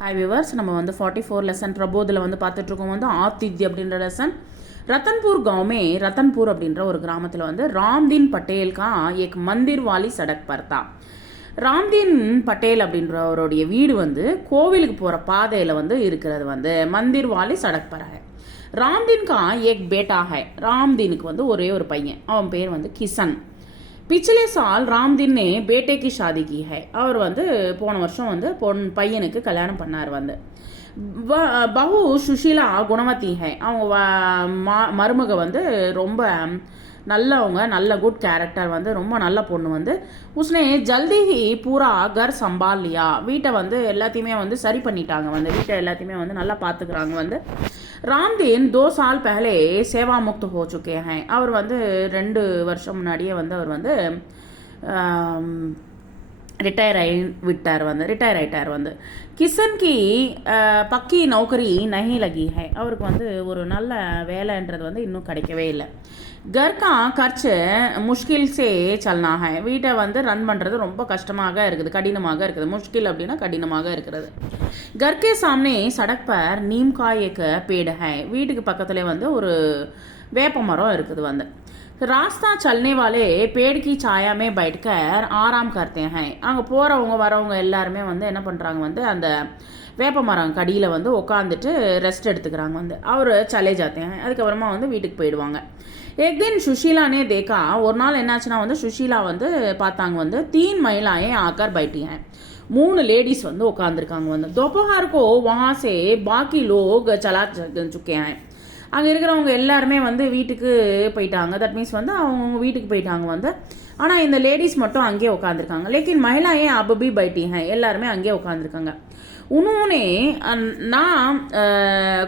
Hi viewers, நம்ம வந்து 44 lesson பிரபோதில் வந்து பார்த்துட்ருக்கோம். வந்து ஆத்தித்ய அப்படின்ற லெசன். ரத்தன்பூர் गांव में ரத்தன்பூர் அப்படின்ற ஒரு கிராமத்தில் வந்து ராம்தீன் பட்டேல் கா ஏக் மந்திர் வாலி சடக் பர்தா. ராம்தீன் பட்டேல் அப்படின்றவருடைய வீடு வந்து கோவிலுக்கு போகிற பாதையில் வந்து இருக்கிறது வந்து மந்திர் வாலி சடக் பர் ஹை. ராம்தீன் கா ஏக் பேட்டா ஹை. ராம்தீனுக்கு வந்து ஒரே ஒரு பையன், அவன் பேர் வந்து கிசன். पिछले साल रामदीन ने बेटे की शादी की है. அவர் வந்து போன வருஷம் வந்து பையனுக்கு கல்யாணம் பண்ணார். வந்து பஹு சுஷீலா குணவதி ஹை. அவங்க மருமக வந்து ரொம்ப நல்லவங்க, நல்ல குட் கேரக்டர், வந்து ரொம்ப நல்ல பொண்ணு. வந்து உஸ்னே ஜல்தி ஹி பூரா கர் சம்பால் லியா. வீட்டை வந்து எல்லாத்தையுமே வந்து சரி பண்ணிட்டாங்க. வந்து வீட்டை எல்லாத்தையுமே வந்து நல்லா பார்த்துக்கிறாங்க. வந்து ராம்தீன் 2 साल पहले சேவா முக்த் हो चुके हैं. அவர் வந்து 2 வருஷம் முன்னாடியே வந்து அவர் வந்து ரிட்டையர் ஆயிட்டார். வந்து கிசன்கி பக்கி நௌக்கரி நஹி லகி ஹை. அவருக்கு வந்து ஒரு நல்ல வேலைன்றது வந்து இன்னும் கிடைக்கவே இல்லை. கர்கா கர்ச்சு முஷ்கில் சே சல்னா ஹை. வீட்டை வந்து ரன் பண்ணுறது ரொம்ப கஷ்டமாக இருக்குது, கடினமாக இருக்குது. முஷ்கில் அப்படின்னா கடினமாக இருக்கிறது. கர்கே சாம்னே சடக் பர் நீம் கா ஏக் பேடு ஹை. வீட்டுக்கு பக்கத்துலேயே வந்து ஒரு வேப்ப மரம் இருக்குது. வந்து ராஸ்தா चलने वाले पेड़ की छाया में बैठकर आराम करते हैं. அங்கே போகிறவங்க வரவங்க எல்லாருமே வந்து என்ன பண்ணுறாங்க, வந்து அந்த வேப்ப மரம் கடியில் வந்து உட்காந்துட்டு ரெஸ்ட் எடுத்துக்கிறாங்க. வந்து அவர் சலே ஜாத்தே हैं. அதுக்கப்புறமா வந்து வீட்டுக்கு போயிடுவாங்க. एक दिन சுஷீலானே தேக்கா. ஒரு நாள் என்னாச்சுன்னா வந்து சுஷீலா வந்து பார்த்தாங்க, வந்து 3 महिलाएं आकर बैठी हैं. 3 லேடிஸ் வந்து உட்காந்துருக்காங்க. வந்து दोपहर को वहाँ से बाकी लोग चला चुके हैं. அங்கே இருக்கிறவங்க எல்லாருமே வந்து வீட்டுக்கு போயிட்டாங்க. தட் மீன்ஸ் வந்து அவங்க வீட்டுக்கு போயிட்டாங்க. வந்து ஆனால் இந்த லேடிஸ் மட்டும் அங்கேயே உட்காந்துருக்காங்க. லேக்கின் மహిళாயே அபபி பைட்டி ஹை. எல்லாருமே அங்கேயே உட்காந்துருக்காங்க. உன்னோனே நான்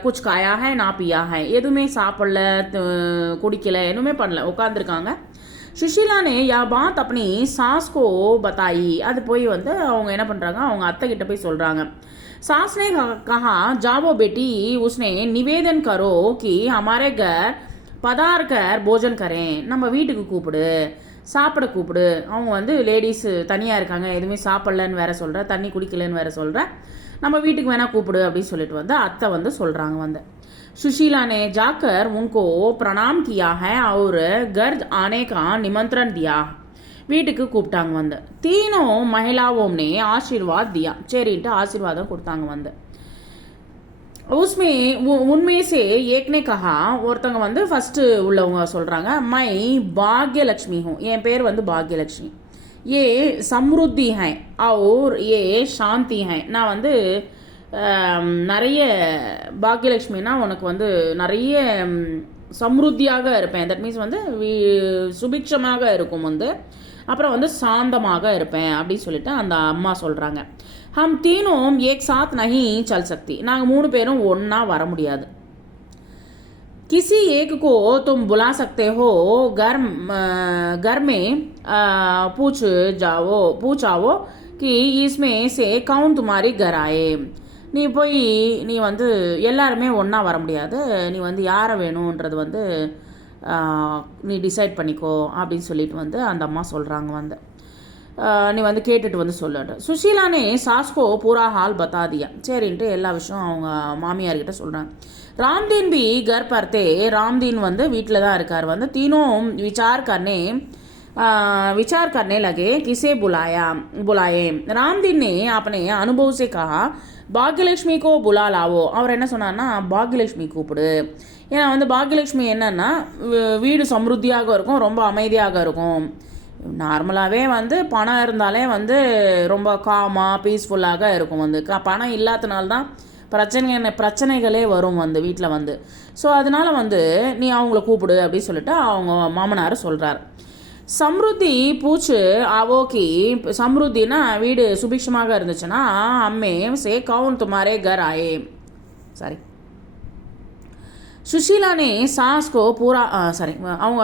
குச் காயா ஹை நான் பியா ஹை. எதுவுமே சாப்பிடல, குடிக்கல, எதுவுமே பண்ணல, உட்காந்துருக்காங்க. சுஷீலானே யா பாத் அப்படி சாஸ்கோ பத்தாயி. அது போய் வந்து அவங்க என்ன பண்ணுறாங்க, அவங்க அத்தை கிட்ட போய் சொல்கிறாங்க. सास ने कहा जाओ बेटी, उसने निवेदन करो कि हमारे घर पधार कर भोजन करें. நம்ம வீட்டுக்கு கூப்பிடு, சாப்பிட கூப்பிடு. அவங்க வந்து லேடிஸ் தனியாக இருக்காங்க, எதுவுமே சாப்பிடலன்னு வேற சொல்கிற, தண்ணி குடிக்கலன்னு வேற சொல்கிற, நம்ம வீட்டுக்கு வேணால் கூப்பிடு அப்படின்னு சொல்லிட்டு வந்து அத்தை வந்து சொல்கிறாங்க. வந்து सुशीला ने जाकर उनको प्रणाम किया है और घर आने का निमंत्रण दिया. வீட்டுக்கு கூப்பிட்டாங்க. வந்து தீனோ மகிழாவோம்னே ஆசீர்வாத் தியா. சரின்ட்டு ஆசீர்வாதம் கொடுத்தாங்க. வந்து உஸ்மே உண்மே சே ஏக்னே கஹா. ஒருத்தவங்க வந்து ஃபர்ஸ்ட் உள்ளவங்க சொல்றாங்க, மை பாக்யலட்சுமி ஹூ. என் பேர் வந்து பாக்யலட்சுமி. ஏ சம்ருத்தி ஹை और ஏ சாந்தி ஹை. நான் வந்து நிறைய பாக்யலட்சுமினா உனக்கு வந்து நிறைய சம்ருத்தியாக இருப்பேன். தட் மீன்ஸ் வந்து சுபிக்ஷமாக இருக்கும். வந்து அப்புறம் வந்து சாந்தமாக இருப்பேன் அப்படின்னு சொல்லிட்டு அந்த அம்மா சொல்கிறாங்க. ஹம் தீனோம் ஏக் சாத் நஹி சல் சக்தி. நாங்கள் 3 பேரும் ஒன்றா வர முடியாது. किसी एक को तुम बुला सकते हो, घर में पूछाओ कि इसमें से कौन तुम्हारी घर आए. நீ போய் நீ வந்து எல்லாருமே ஒன்றா வர முடியாது, நீ வந்து யாரை வேணுன்றது வந்து நீ டிசைட் பண்ணிக்கோ அப்படின்னு சொல்லிட்டு வந்து அந்த அம்மா சொல்கிறாங்க. வந்து நீ வந்து கேட்டுட்டு வந்து சொல்லுட்டு. சுஷீலானே சாஸ்கோ பூரா ஹால் பத்தாதியா. சரின்ட்டு எல்லா விஷயம் அவங்க மாமியார்கிட்ட சொல்கிறாங்க. ராம்தீன் பி கர் பர்த்தே. ராம்தீன் வந்து வீட்டில் தான் இருக்கார். வந்து தீனோம் विचार करने लगे किसे बुलाए. रामदीन ने अपने अनुभव से कहा பாக்யலட்சுமி கோ புலா லாவோ. அவர் என்ன சொன்னார்னா, பாக்யலட்சுமி கூப்பிடு. ஏன்னா வந்து பாக்யலட்சுமி என்னன்னா வீடு சம்ருத்தியாக இருக்கும், ரொம்ப அமைதியாக இருக்கும். நார்மலாகவே வந்து பணம் இருந்தாலே வந்து ரொம்ப காமாக பீஸ்ஃபுல்லாக இருக்கும். வந்து பணம் இல்லாதனால்தான் பிரச்சனைகளே வரும் வந்து வீட்டில் வந்து. ஸோ அதனால வந்து நீ அவங்கள கூப்பிடு அப்படின்னு சொல்லிட்டு அவங்க மாமனார் சொல்கிறார். சம்ருத்தி பூச்சு ஆவோக்கி. சம்ருத்தினா வீடு சுபிக்ஷமாக இருந்துச்சுன்னா அம்மே சே கவுன் துமாரே கர் ஆயே. சாரி, சுஷீலானே சாஸ்கோ பூரா சாரி அவங்க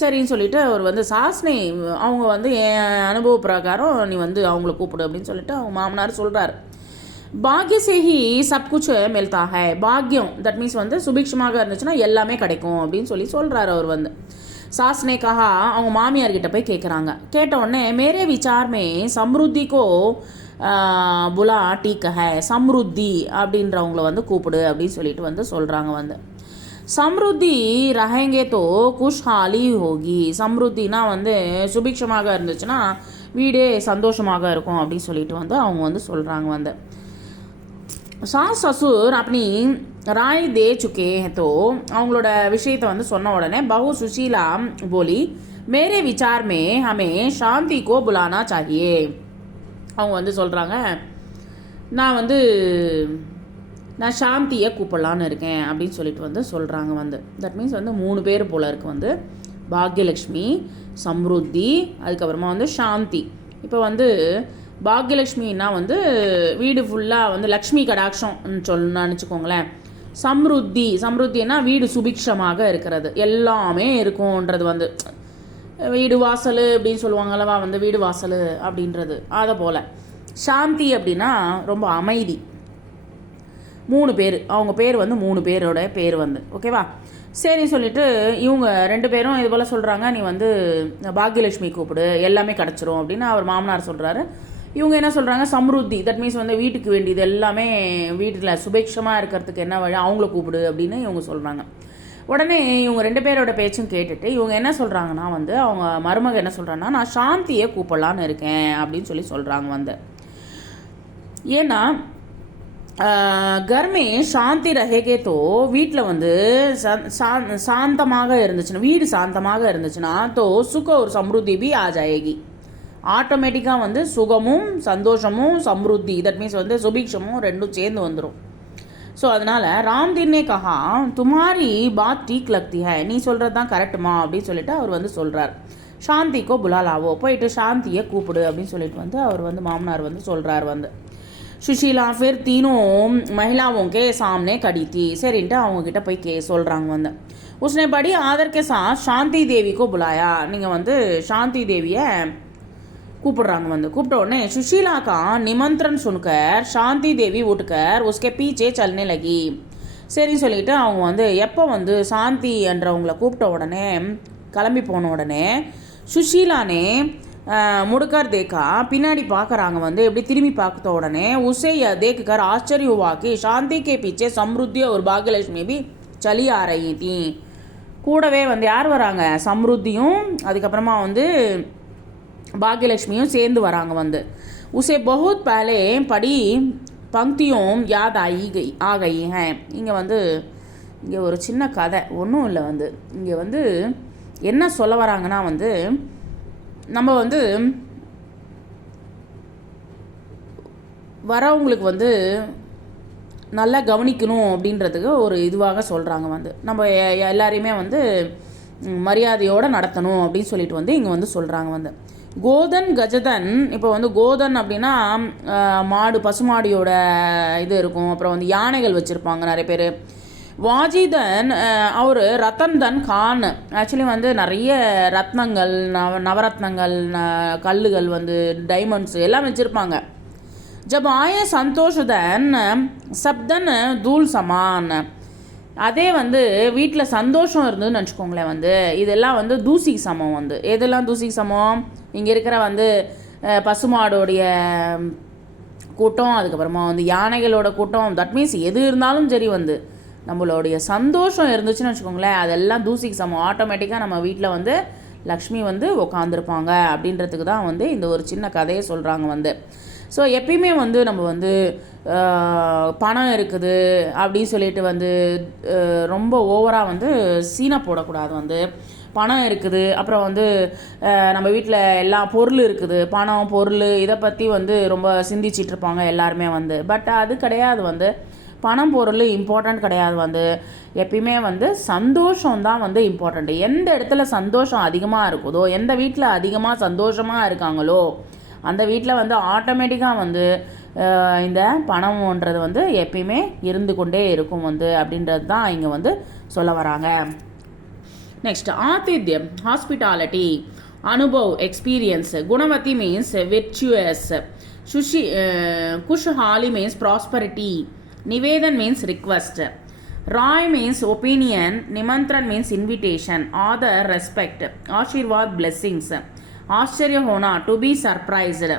சரின்னு சொல்லிட்டு அவர் வந்து சாஸ்னே அவங்க வந்து என் அனுபவ பிரகாரம் நீ வந்து அவங்கள கூப்பிடு அப்படின்னு சொல்லிட்டு அவங்க மாமனார் சொல்கிறார். பாக்ய சேஹி சப் குச் மில்தா ஹை. பாக்யம் தட் மீன்ஸ் வந்து சுபிக்ஷமாக இருந்துச்சுன்னா எல்லாமே கிடைக்கும் அப்படின்னு சொல்கிறார் அவர். வந்து சாஸ்னே கஹா. அவங்க மாமியார்கிட்ட போய் கேட்குறாங்க. கேட்ட உடனே மேரே விசார் மே சம்ருத்தி கோ புலா டீக் ஹை, சம்ருத்தி அப்படின்றவங்கள வந்து கூப்பிடு அப்படின்னு சொல்லிட்டு வந்து சொல்கிறாங்க வந்து. சம்ருத்தி ரஹேங்கே தோ குஷ்ஹாலி ஹோகி, சம்ருத்தினா வந்து சுபிக்ஷமாக இருந்துச்சுன்னா வீடே சந்தோஷமாக இருக்கும் அப்படின்னு சொல்லிட்டு வந்து அவங்க வந்து சொல்கிறாங்க வந்து. சாஸ் சசுர் அப்படி ராய் தே சுக்கே தோ, அவங்களோட விஷயத்தை வந்து சொன்ன உடனே பஹு சுஷீலா போலி மேரே விசார் மே ஹமே சாந்தி கோ புலானா சாஹியே, அவங்க வந்து சொல்கிறாங்க நான் சாந்தியை கூப்பிடலான்னு இருக்கேன் அப்படின்னு சொல்லிட்டு வந்து சொல்கிறாங்க வந்து. தட் மீன்ஸ் வந்து 3 பேர் போல இருக்கு வந்து, பாக்யலக்ஷ்மி, சம்ருத்தி, அதுக்கப்புறமா வந்து சாந்தி. இப்போ வந்து பாக்யலக்ஷ்மின்னா வந்து வீடு ஃபுல்லாக வந்து லக்ஷ்மி கடாட்சம் நினச்சிக்கோங்களேன். சம்ருத்தின்னா வீடு சுபிக்ஷமாக இருக்கிறது, எல்லாமே இருக்கும்ன்றது வந்து வீடு வாசல் அப்படின்னு சொல்லுவாங்கல்லவா வந்து, வீடு வாசல் அப்படின்றது அதை போல். சாந்தி அப்படின்னா ரொம்ப அமைதி. 3 பேர், அவங்க பேர் வந்து 3 பேரோட பேர் வந்து, ஓகேவா. சரி சொல்லிட்டு இவங்க 2 பேரும் இது போல் சொல்கிறாங்க, நீ வந்து பாக்யலட்சுமி கூப்பிடு எல்லாமே கிடச்சிரும் அப்படின்னு அவர் மாமனார் சொல்கிறாரு. இவங்க என்ன சொல்கிறாங்க, சம்ருத்தி, தட் மீன்ஸ் வந்து வீட்டுக்கு வேண்டியது எல்லாமே வீட்டில் சுபிக்ஷமாக இருக்கிறதுக்கு என்ன வழி, அவங்கள கூப்பிடு அப்படின்னு இவங்க சொல்கிறாங்க. உடனே இவங்க 2 பேரோட பேச்சும் கேட்டுட்டு இவங்க என்ன சொல்கிறாங்கன்னா வந்து, அவங்க மருமக என்ன சொல்கிறாங்கன்னா, நான் சாந்தியை கூப்பிடலான்னு இருக்கேன் அப்படின்னு சொல்லி சொல்கிறாங்க வந்து. ஏன்னா கர்மே சாந்தி ரஹேகே தோ, வீட்டில் வந்து சாந்தமாக இருந்துச்சுன்னா, வீடு சாந்தமாக இருந்துச்சுன்னா தோ சுக ஒரு சம்ருத்தி பி ஆ ஜாயேகி, ஆட்டோமேட்டிக்காக வந்து சுகமும் சந்தோஷமும் சம்ருத்தி, தட் மீன்ஸ் வந்து சுபிக்ஷமும் ரெண்டும் சேர்ந்து வந்துடும். ஸோ அதனால் ராம்தீன்னே கஹா துமாரி பாத் டீக் லக்தி ஹை, நீ சொல்கிறது தான் கரெக்டுமா அப்படின்னு சொல்லிட்டு அவர் வந்து சொல்கிறார். சாந்திக்கோ புலாலாவோ, போயிட்டு சாந்தியை கூப்பிடு அப்படின்னு சொல்லிட்டு வந்து அவர் வந்து மாமனார் வந்து சொல்கிறார் வந்து. சுஷீலா फिर तीनों महिलाओं के सामने खड़ी थी, சரின்ட்டு அவங்கக்கிட்ட போய் சொல்கிறாங்க வந்து. उसने बड़ी आदर के साथ சாந்தி தேவி को बुलाया, நீங்கள் வந்து சாந்தி தேவியை கூப்பிடுறாங்க வந்து. கூப்பிட்ட உடனே சுஷீலா का निमंत्रण सुनकर சாந்தி தேவி उठकर उसके पीछे चलने लगी. சரின்னு சொல்லிட்டு அவங்க வந்து எப்போ வந்து சாந்தி என்றவங்களை கூப்பிட்ட உடனே கிளம்பி போன உடனே சுஷீலானே முடுக்கர் தேக்கா, பின்னாடி பார்க்குறாங்க வந்து, எப்படி திரும்பி பார்த்த உடனே உசே தேக்குக்கர் ஆச்சரிய हुआ சாந்தி கே பீச்சே சம்ருத்தி ஒரு பாக்யலட்சுமி பி சலி ஆ ரही थी. கூடவே வந்து யார் வராங்க, சம்ருத்தியும் அதுக்கப்புறமா வந்து பாக்யலட்சுமியும் சேர்ந்து வராங்க வந்து. உசே பஹுத் பஹலே படி பங்கியும் யாத் ஆ கை ஹை. இங்கே வந்து இங்கே ஒரு சின்ன கதை ஒன்றும் இல்லை வந்து, இங்கே வந்து என்ன சொல்ல வராங்கன்னா வந்து, நம்ம வந்து வரவங்களுக்கு வந்து நல்லா கவனிக்கணும் அப்படின்றதுக்கு ஒரு இதுவாக சொல்கிறாங்க வந்து. நம்ம எல்லாரையுமே வந்து மரியாதையோடு நடத்தணும் அப்படின்னு சொல்லிட்டு வந்து இங்கே வந்து சொல்கிறாங்க வந்து. கோதன் கஜதன், இப்போ வந்து கோதன் அப்படின்னா மாடு, பசுமாடியோட இது இருக்கும். அப்புறம் வந்து யானைகள் வச்சுருப்பாங்க நிறைய பேர். வாஜிதன் அவர் ரத்தன்தன் கான், ஆக்சுவலி வந்து நிறைய ரத்னங்கள், நவரத்னங்கள், கல்லுகள் வந்து டைமண்ட்ஸ் எல்லாம் வச்சுருப்பாங்க. ஜப் ஆய சந்தோஷதன் சப்தன் தூள் சமான், அதே வந்து வீட்டில் சந்தோஷம் இருந்ததுன்னு நினச்சிக்கோங்களேன் வந்து, இதெல்லாம் வந்து தூசிக்கு சமம் வந்து. எதெல்லாம் தூசிக்கு சமம், இங்கே இருக்கிற வந்து பசுமாடோடைய கூட்டம், அதுக்கப்புறமா வந்து யானைகளோட கூட்டம், தட் மீன்ஸ் எது இருந்தாலும் சரி வந்து நம்மளுடைய சந்தோஷம் இருந்துச்சுன்னு வச்சுக்கோங்களேன், அதெல்லாம் தூசிக்கு சமம். ஆட்டோமேட்டிக்காக நம்ம வீட்டில் வந்து லக்ஷ்மி வந்து உக்காந்துருப்பாங்க அப்படின்றதுக்கு தான் வந்து இந்த ஒரு சின்ன கதையை சொல்கிறாங்க வந்து. ஸோ எப்பயுமே வந்து நம்ம வந்து பணம் இருக்குது அப்படின்னு சொல்லிட்டு வந்து ரொம்ப ஓவராக வந்து சீனை போடக்கூடாது வந்து. பணம் இருக்குது, அப்புறம் வந்து நம்ம வீட்டில் எல்லா பொருள் இருக்குது, பணம் பொருள் இதை பற்றி வந்து ரொம்ப சிந்திச்சிட்ருப்பாங்க எல்லாருமே வந்து. பட் அது கிடையாது வந்து, பணம் பொருள் இம்பார்ட்டண்ட் கிடையாது வந்து. எப்பயுமே வந்து சந்தோஷம் தான் வந்து இம்பார்ட்டண்ட்டு. எந்த இடத்துல சந்தோஷம் அதிகமாக இருக்குதோ, எந்த வீட்டில் அதிகமாக சந்தோஷமாக இருக்காங்களோ அந்த வீட்டில் வந்து ஆட்டோமேட்டிக்காக வந்து இந்த பணம்ன்றது வந்து எப்பயுமே இருந்து கொண்டே இருக்கும் வந்து அப்படின்றது தான் இங்கே வந்து சொல்ல வராங்க. நெக்ஸ்ட் ஆதித்யம், ஹாஸ்பிட்டாலிட்டி, அனுபவ், எக்ஸ்பீரியன்ஸ். குணவதி மீன்ஸ் விர்ச்சுவஸ். குஷ்ஹாலி மீன்ஸ் ப்ராஸ்பரிட்டி. நிவேதன் மீன்ஸ் ரிக்வெஸ்ட். ராய் மீன்ஸ் ஒப்பீனியன். நிமந்திரன் மீன்ஸ் இன்விடேஷன். ஆதர் ரெஸ்பெக்ட். ஆஷீர்வாத் பிளெஸ்ஸிங்ஸ். ஆச்சரிய ஹோனா டு பி சர்ப்ரைஸ்டு.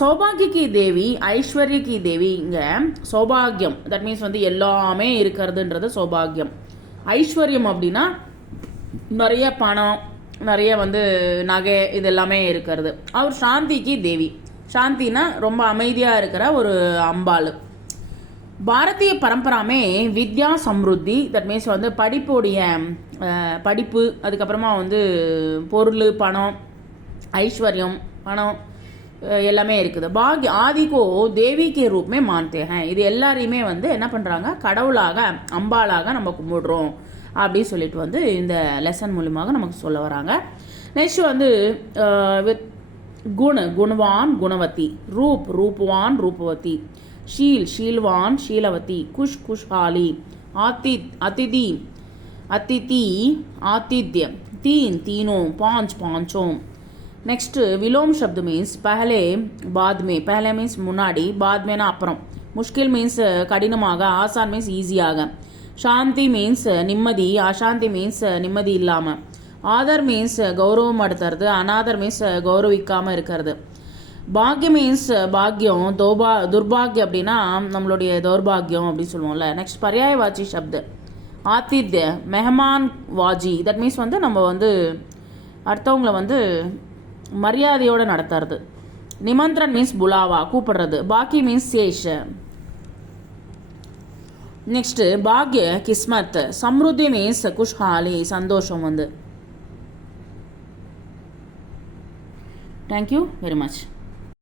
சௌபாகிய கி தேவி, ஐஸ்வர்ய கி தேவி. இங்கே சௌபாகியம் தட் மீன்ஸ் வந்து எல்லாமே இருக்கிறதுன்றது சௌபாகியம். ஐஸ்வர்யம் அப்படின்னா நிறைய பணம், நிறைய வந்து நகை, இது எல்லாமே இருக்கிறது. அவர் சாந்திக்கு தேவி. சாந்தினா ரொம்ப அமைதியாக இருக்கிற ஒரு அம்பாள். பாரதிய பரம்பராமே வித்யா சம்ருத்தி தட் மீன்ஸ் வந்து படிப்புடைய படிப்பு, அதுக்கப்புறமா வந்து பொருள், பணம், ஐஸ்வர்யம், பணம் எல்லாமே இருக்குது. பாக்ய ஆதிக்கோ தேவிக்கே ரூப்மே மான்தே ஹேன். இது எல்லாரையுமே வந்து என்ன பண்ணுறாங்க, கடவுளாக அம்பாளாக நம்ம கும்பிடுறோம் அப்படின்னு சொல்லிட்டு வந்து இந்த லெசன் மூலியமாக நமக்கு சொல்ல வராங்க. நெக்ஸ்ட் வந்து வித் குண குணவான் குணவதி, ரூப் ரூபவான் ரூபவதி, शील शीलवान शीलवती, कुश खुशहाली, अतिथि अतिथि आतिथ्य, तीन तीनों, पांच पांचों. नेक्स्ट विलोम शब्द मीन्स पहले बाद में. पहले मीन्स मुनाडी, बाद में ना अப்புறம். मुश्किल मीन्स கடினமாக, ஆசான் மீன்ஸ் ஈஸியாக. சாந்தி மீன்ஸ் நிம்மதி, அசாந்தி மீன்ஸ் நிம்மதி இல்லாமல். ஆதர் மீன்ஸ் கௌரவம் அடுத்துறது, அனாதர் மீன்ஸ் கௌரவிக்காமல் இருக்கிறது. பாக்யம் மீன்ஸ் பாக்யம், துர்பாகியம் அப்படின்னா நம்மளுடைய தௌர்பாகியம் அப்படின்னு சொல்லுவோம்ல. நெக்ஸ்ட் பர்யாயவாச்சி சப்து ஆதித்ய, மெஹமான் வாஜி தட் மீன்ஸ் வந்து நம்ம வந்து அடுத்தவங்களை வந்து மரியாதையோடு நடத்துறது. நிமந்திரன் மீன்ஸ் புலாவா, கூப்பிடுறது. பாக்கி மீன்ஸ் சேஷ. நெக்ஸ்ட் பாக்ய கிஸ்மத், சம்ருத்தி மீன்ஸ் குஷ்ஹாலி, சந்தோஷம் வந்து. Thank you very much.